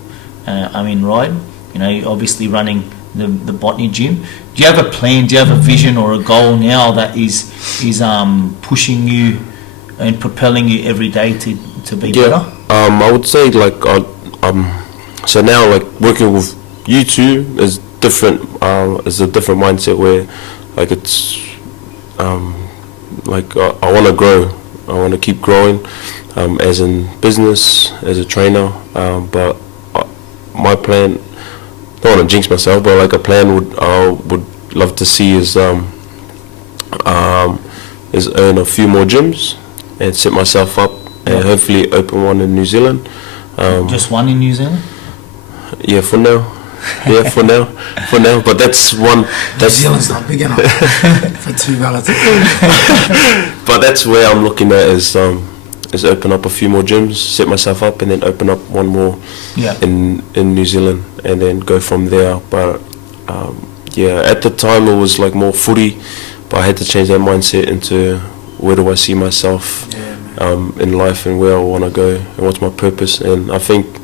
Ride. You know, you're obviously running the Botany gym. Do you have a plan? Do you have a vision or a goal now that is pushing you and propelling you every day to be better? I would say like so now like working with you two is different. Is a different mindset where like it's like I want to grow. I want to keep growing as in business, as a trainer. But my plan, don't want to jinx myself, but like a plan would love to see is earn a few more gyms and set myself up and hopefully open one in New Zealand. Just one in New Zealand? Yeah, for now. Yeah, for now. But that's one. New Zealand's not big enough for two relatives. But that's where I'm looking at is open up a few more gyms, set myself up, and then open up one more in New Zealand, and then go from there. But at the time it was like more footy, but I had to change that mindset into where do I see myself in life and where I want to go and what's my purpose. And I think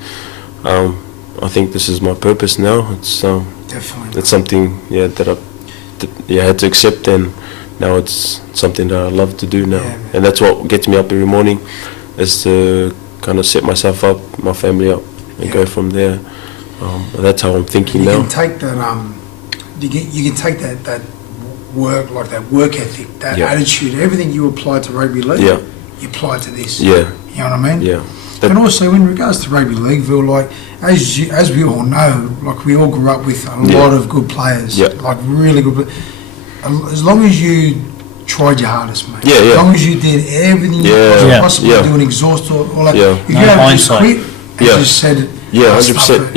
this is my purpose now. It's definitely. It's something that I had to accept, and now it's something that I love to do now. And that's what gets me up every morning, is to kind of set myself up, my family up, and go from there. That's how I'm thinking now. You can take that. You can take that work, like that work ethic, that attitude, everything you apply to rugby league. You apply to this. Yeah. You know what I mean? Yeah. And also in regards to rugby league, Vil, like as we all know, like we all grew up with a lot of good players, like really good. As long as you tried your hardest, mate. As long as you did everything you could possibly do and exhaust all that. If you had just quit and just said, 100%.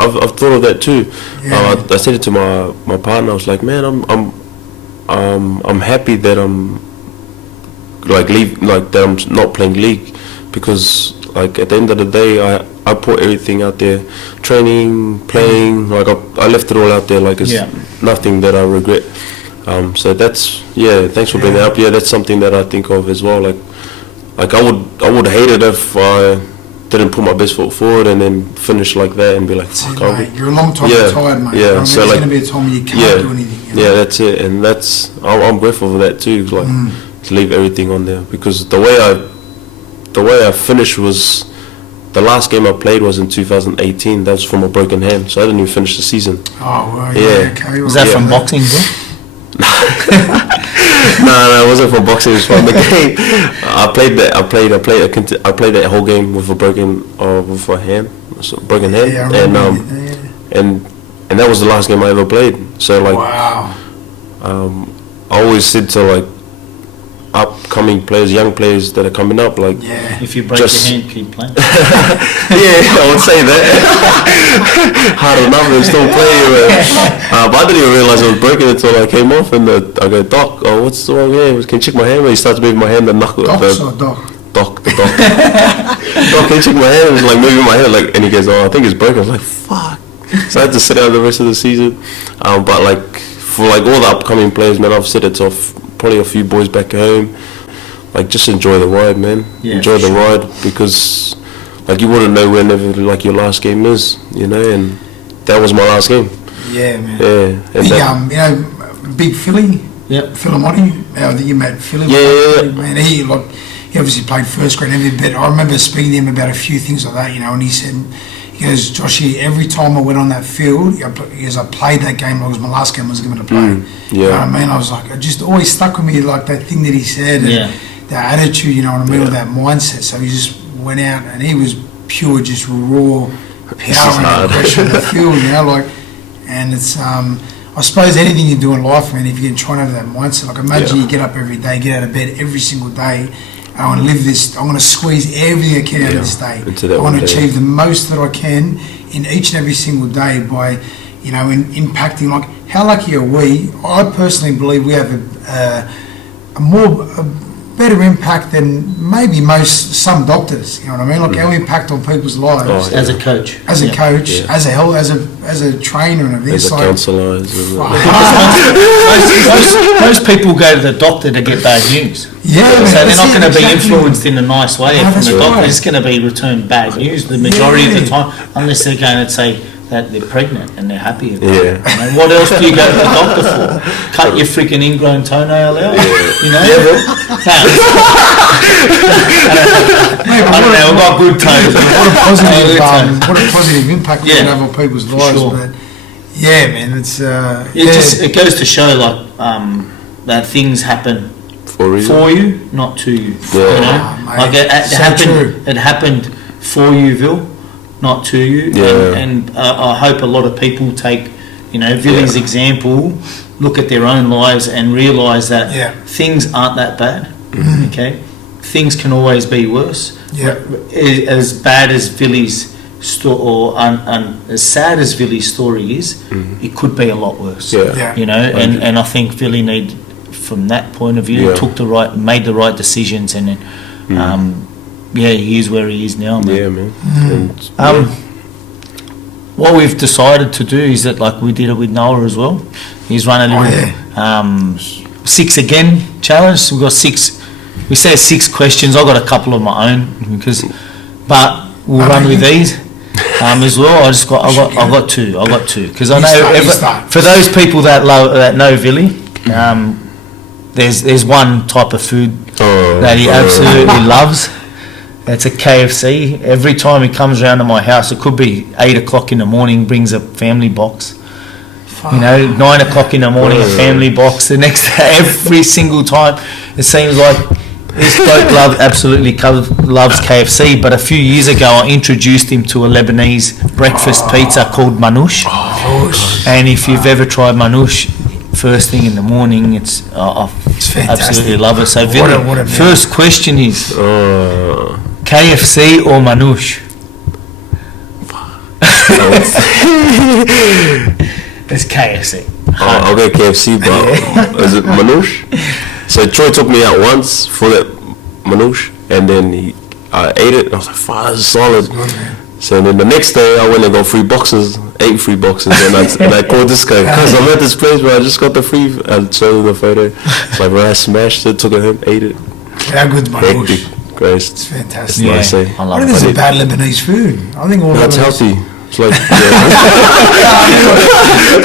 I've thought of that too. I said it to my partner. I was like, man, I'm happy that I'm that I'm not playing league, because like at the end of the day I put everything out there, training, playing, like I left it all out there, like it's nothing that I regret. So that's thanks for bringing that up. That's something that I think of as well. Like I would hate it if I didn't put my best foot forward and then finish like that and be like, fuck, mate, you're a long time retired, mate. Yeah, so there's going to be a time when you can't do anything. You know? That's it, and I'm grateful for that too. Like to leave everything on there, because the way I finished was, the last game I played was in 2018. That was from a broken hand, so I didn't even finish the season. Oh, well, okay. Was that from boxing, bro? No, it wasn't for boxing. It was from the game. I played that whole game with a broken hand, and that was the last game I ever played. So like, wow. I always said to like upcoming players, young players that are coming up, like, if you break your hand, keep playing. I would say that. Hard enough and still playing. But I didn't even realize I was breaking it until I came off, and I go, Doc, what's wrong here? Can you check my hand? And he starts moving my hand, the knuckle. Doc. Doc, can you check my hand? And he's like moving my hand, like, and he goes, I think it's broken. I was like, fuck. So I had to sit out the rest of the season. But like for like all the upcoming players, man, I've said it to probably a few boys back home, like, just enjoy the ride, man. Enjoy the ride, because like you wouldn't know whenever like your last game is, you know, and that was my last game. Yeah, man. And Big Philly. Yep. Philomotti. I think you met Philly. Man, he obviously played first grade and everything, but I remember speaking to him about a few things like that, you know, and he said, he goes, Joshy, every time I went on that field, I played that game, it was my last game I was given to play. You know what I mean? I was like, it just always stuck with me, like that thing that he said, and that attitude, you know what I mean, with that mindset. So he just went out and he was pure, just raw power and aggression on the field, you know, like, and it's, I suppose anything you do in life, man, if you can try and have that mindset, like imagine you get up every day, get out of bed every single day, I want to live this, I want to squeeze everything I can out of this day. I want to achieve the most that I can in each and every single day by, you know, in impacting. Like, how lucky are we? I personally believe we have a better impact than maybe some doctors. You know what I mean? Like our impact on people's lives As a coach. as a coach, as a health, as a trainer, and everything. As a counsellor. Most people go to the doctor to get bad news. Yeah, So they're that's not it, going to be exactly. influenced in a nice way No, from that's the doctor. right. It's going to be returned bad news the majority of the Yeah. time, unless they're going to say that they're pregnant and they're happy about Yeah. it. And what else do you go to the doctor for? Cut your freaking ingrown toenail out? You know? Yeah, bro. I don't know, I've got good toes. What a positive impact we Yeah. can have on people's lives. Sure. But yeah, man, it's It goes to show like that things happen For a reason. for you, not to you. Yeah. You know? mate, Like it so happened. true. It happened for you, Vil, not to you. Yeah. And I hope a lot of people take, you know, Vili's example, look at their own lives and realise that Yeah. things aren't that bad. Okay, things can always be worse. Yeah. As bad as Vili's story, or as sad as Vili's story is, it could be a lot worse. Yeah. Yeah. You know, and I think Vili from that point of view, Yeah. made the right decisions, and then, he is where he is now, man. Yeah, man. What we've decided to do is that, like we did it with Noah as well. He's run a little 6 again challenge. We've got 6. We say 6 questions. I've got a couple of my own but we'll run with these as well. I got two because I know for those people that know Vili, there's one type of food that he absolutely loves. It's a KFC. Every time he comes around to my house, it could be 8 o'clock in the morning, brings a family box. You know, 9 o'clock in the morning, a family box. The next every single time, it seems like this bloke absolutely loves KFC. But a few years ago, I introduced him to a Lebanese breakfast pizza called manouche. And if you've ever tried manouche, first thing in the morning, it's fantastic. absolutely love it. So, What Vili, a meal. first question is KFC or manouche? It's KFC. I'll get KFC, but is it manouche? So Troy took me out once for that manouche, and then I ate it. And I was like, "Fuck, this is solid." So then the next day, I went and got 3 boxes, 8 free boxes, and I called this guy because I'm at this place where I just got the free. I showed him the photo. It's like, bro, I smashed it, took it home, ate it. How good's my bush? Hectic, Christ. It's fantastic. Yeah, I say. I I love think it. it's a bad Lebanese food. I think all No, it's Lebanese- healthy. It's like, yeah.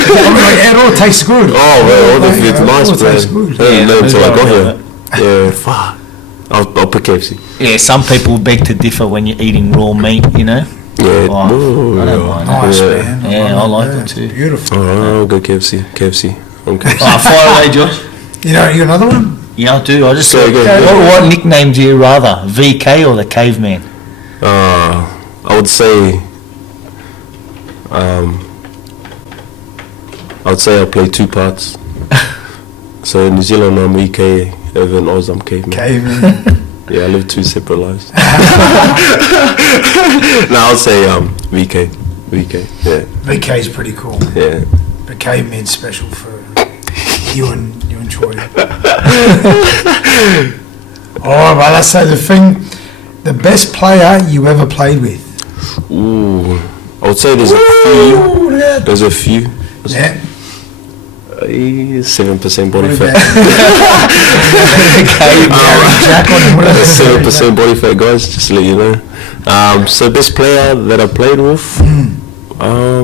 I mean, like, it all tastes good. Oh, man, all the Like, food's it nice, all tastes man. good. I didn't know until I got Yeah. here. Yeah, fuck. I'll pick KFC. Yeah, some people beg to differ when you're eating raw meat, you know. Yeah. Oh, I don't mind that. Nice, Yeah. man. Yeah, I like that. it too. Beautiful. I'll go KFC. KFC. I'm KFC. Fire away, Josh. You know, you got another one? Yeah, I do. I just Say again. what nickname do you rather, VK or the Caveman? I would say, I play 2 parts. So in New Zealand I'm VK, over in Oz I'm caveman. Caveman. Yeah, I live 2 separate lives. No, I'll say VK. VK. Yeah. VK is pretty cool. Yeah. But Caveman's special for you and Troy. Alright, well, let's say the best player you ever played with. Ooh. I would say there's a few. Ooh, look at that. There's a few. Yeah. 7% body What fat. about- Jack on him, whatever. 7% body fat, guys, just to let you know. So best player that I played with, I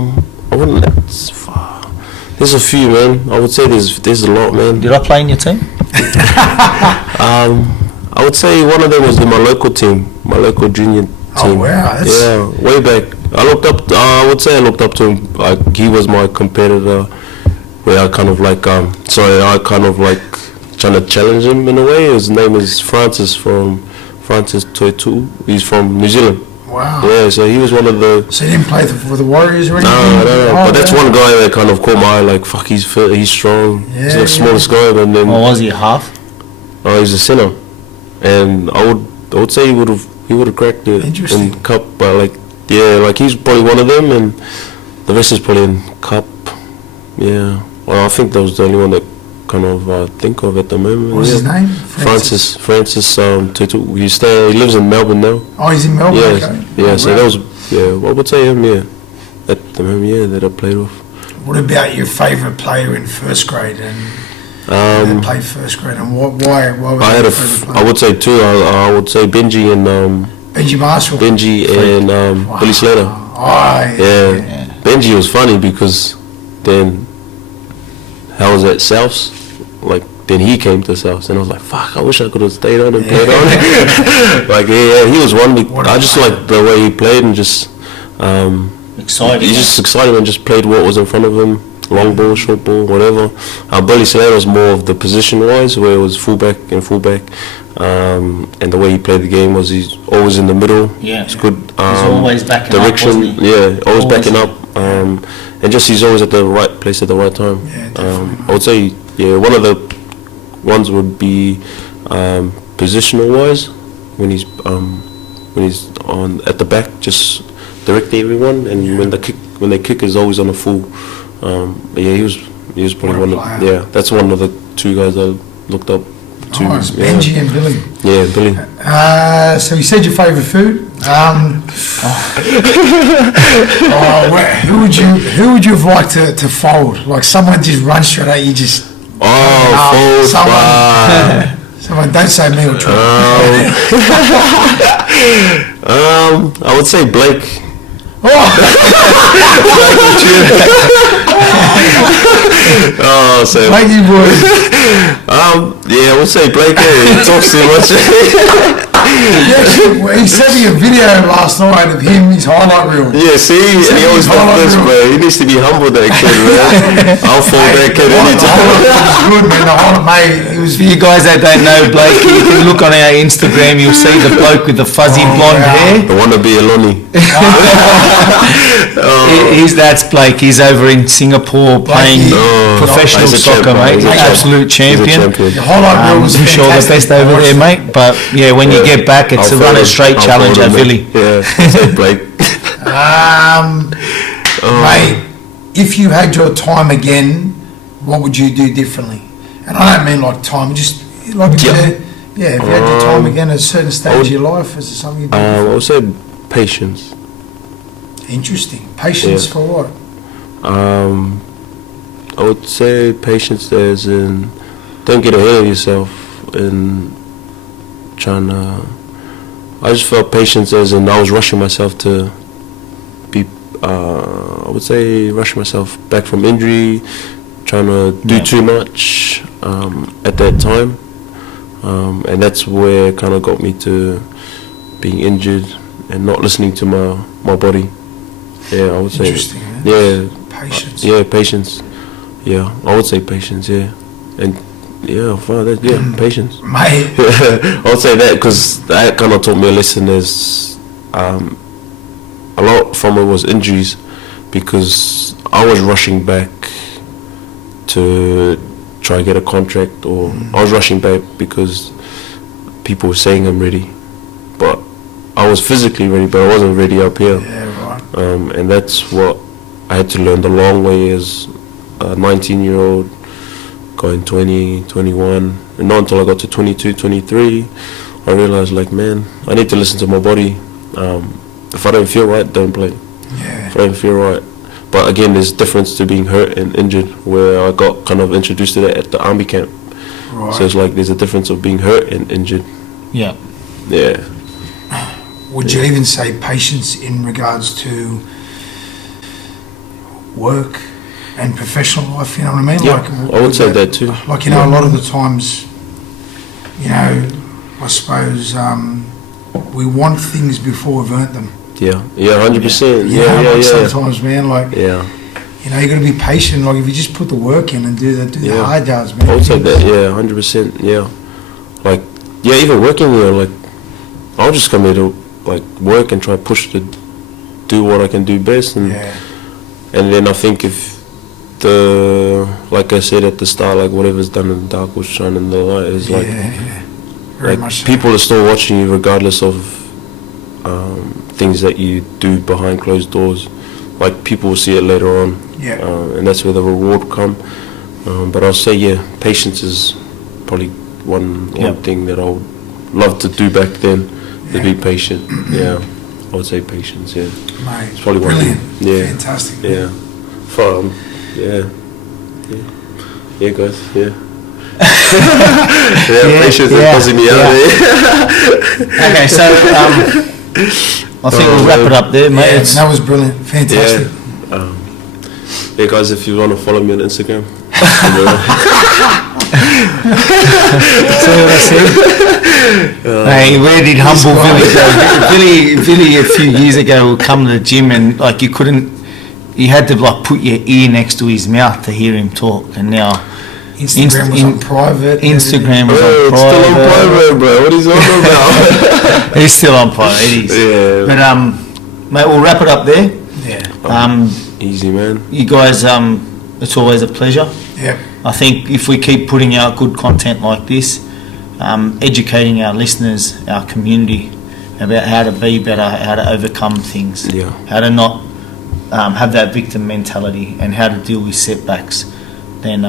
wouldn't. There's a few, man. I would say there's a lot, man. Did I play in your team? I would say one of them was my local team, my local junior team. Oh, wow, that's- Yeah, way back. I looked up to him. Like, he was my competitor. Where I kind of like, trying to challenge him in a way. His name is Francis Toitu. He's from New Zealand. Wow. Yeah, so he was one of the. So you didn't play for the Warriors or anything? No. Oh, But that's yeah. one guy that kind of caught my eye. Like, fuck, he's fit, he's strong. He's Yeah, the smallest guy, and then Or was he a half? he's a center. And I would say he would have cracked it Interesting. in cup, but like he's probably one of them, and the rest is probably in cup. Yeah. Well, I think that was the only one that kind of think of at the moment. What's his name? Francis Tutu. He lives in Melbourne now. Oh, he's in Melbourne. Yeah, Okay. yeah. Oh, So right. that was I would say him. Yeah, at the moment, yeah, that I played with. What about your favourite player in first grade and that played first grade, and why was I he had your favourite player? I would say two. I would say Benji and Benji Marshall. Billy Slater. Oh, Yeah. Benji was funny because then I was at Souths, like then he came to Souths, and I was like, fuck, I wish I could have stayed on and played on. Like he was one. I just like the way he played and just Exciting. he just excited and just played what was in front of him, long ball, short ball, whatever. Billy Slater was more of the position wise, where it was fullback, and the way he played the game was he's always in the middle. Yeah. It's good. He's always backing up, direction. wasn't he? Yeah, always Always. backing up. And just he's always at the right place at the right time. Yeah, definitely. I would say one of the ones would be positional wise when he's on at the back, just directing everyone, and when they kick is always on the full. But yeah, he was probably What a one of player. that's one of the two guys I looked up to. Oh, it's yeah. Benji and Billy. Yeah, Billy. So you said your favourite food. Who would you have liked to fold? Like someone just run straight at you, just Oh, someone. Don't say me or Troy. I would say Blake. Oh, so Blakey boy. yeah, I would say Blake. He talks too much. He sent me a video last night of him, his highlight reel. Yeah, see, and he always does this, bro. He needs to be humble, that kid, man. I'll fold that kid The anytime. highlight was good, man. The highlight, mate. It was. For you guys that don't know Blake, you can look on our Instagram, you'll see the bloke with the fuzzy blonde wow. hair. The one to be Aloni. That's Blake. He's over in Singapore playing professional he's a soccer, champ, mate. he's a champ. Absolute He's a champion. champion. The highlight reel was I'm sure the fantastic. best over there, mate. But yeah, when you get back, it's a run a straight challenge at Vili. Yeah, I'll say Blake. Mate, if you had your time again, what would you do differently? And I don't mean like time, just like if you had your time again at a certain stage of your life, is there something you do? I would say patience. Interesting. Patience Yeah. for what? I would say patience as in don't get ahead of yourself in trying to. I just felt patience as in I was rushing myself to be. I would say rushing myself back from injury, trying to do too much at that time, and that's where it kind of got me to being injured and not listening to my body. Yeah, I would say. Interesting, man. Yeah. Patience. Yeah, patience. Yeah, I would say patience. Yeah, and yeah, patience. Mate, I would say that because that kind of taught me a lesson. Is a lot from it was injuries, because I was rushing back to try and get a contract, or I was rushing back because people were saying I'm ready, but I was physically ready, but I wasn't ready up here. yeah, right. And that's what I had to learn the long way as a 19-year-old going 20, 21, and not until I got to 22, 23, I realized, like, man, I need to listen to my body. If I don't feel right, don't play. Yeah. If I don't feel right. But again, there's difference to being hurt and injured, where I got kind of introduced to that at the army camp. Right. So it's like there's a difference of being hurt and injured. Yeah. Yeah. Would you even say patience in regards to work and professional life, you know what I mean? Yeah, I would say that too. Like, you know, a lot of the times, you know, I suppose we want things before we've earned them. Yeah, 100%. You know, Yeah. like sometimes, man, like, Yeah. you know, you got to be patient. Like, if you just put the work in and do the Yeah. hard yards, man. I would say that, 100%, yeah. Like, yeah, even working here, like, I'll just come here to, like, work and try to push to do what I can do best. And Yeah. and then I think if like I said at the start, like, whatever's done in the dark will shine in the light, is like, Very like much so. people are still watching you regardless of things that you do behind closed doors. like people will see it later on, Yeah. and that's where the reward come. But I'll say, yeah, patience is probably one Yep. thing that I would love to do back then, to be patient. Yeah, I would say patience. Yeah, Mate, it's probably one brilliant. thing. Yeah, Fantastic. yeah, fun. Yeah, yeah, guys. Yeah. Yeah, patience is buzzing me out there. Okay, so I think we'll wrap it up there, mate. Yeah, It's- that was brilliant. Fantastic. Yeah, guys, if you want to follow me on Instagram. See what I said? Hey, where did humble Vili go? Vili a few years ago would come to the gym and like you couldn't, you had to like put your ear next to his mouth to hear him talk, and now Instagram was on private. Instagram was Oh, on it's still on private. private, bro. What is he on about? He's still on private. It is. Yeah. But mate, we'll wrap it up there. Yeah. Easy, man. You guys, it's always a pleasure. Yeah. I think if we keep putting out good content like this, educating our listeners, our community about how to be better, how to overcome things, Yeah. how to not have that victim mentality, and how to deal with setbacks, then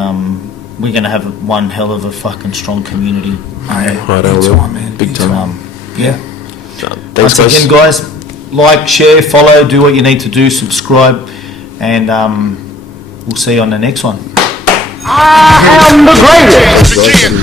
we're going to have one hell of a fucking strong community. Mate, Right, big Will. time, man. Big time. Yeah. Thanks, Once again, guys, like, share, follow, do what you need to do, subscribe, and we'll see you on the next one. I am the greatest. Begin.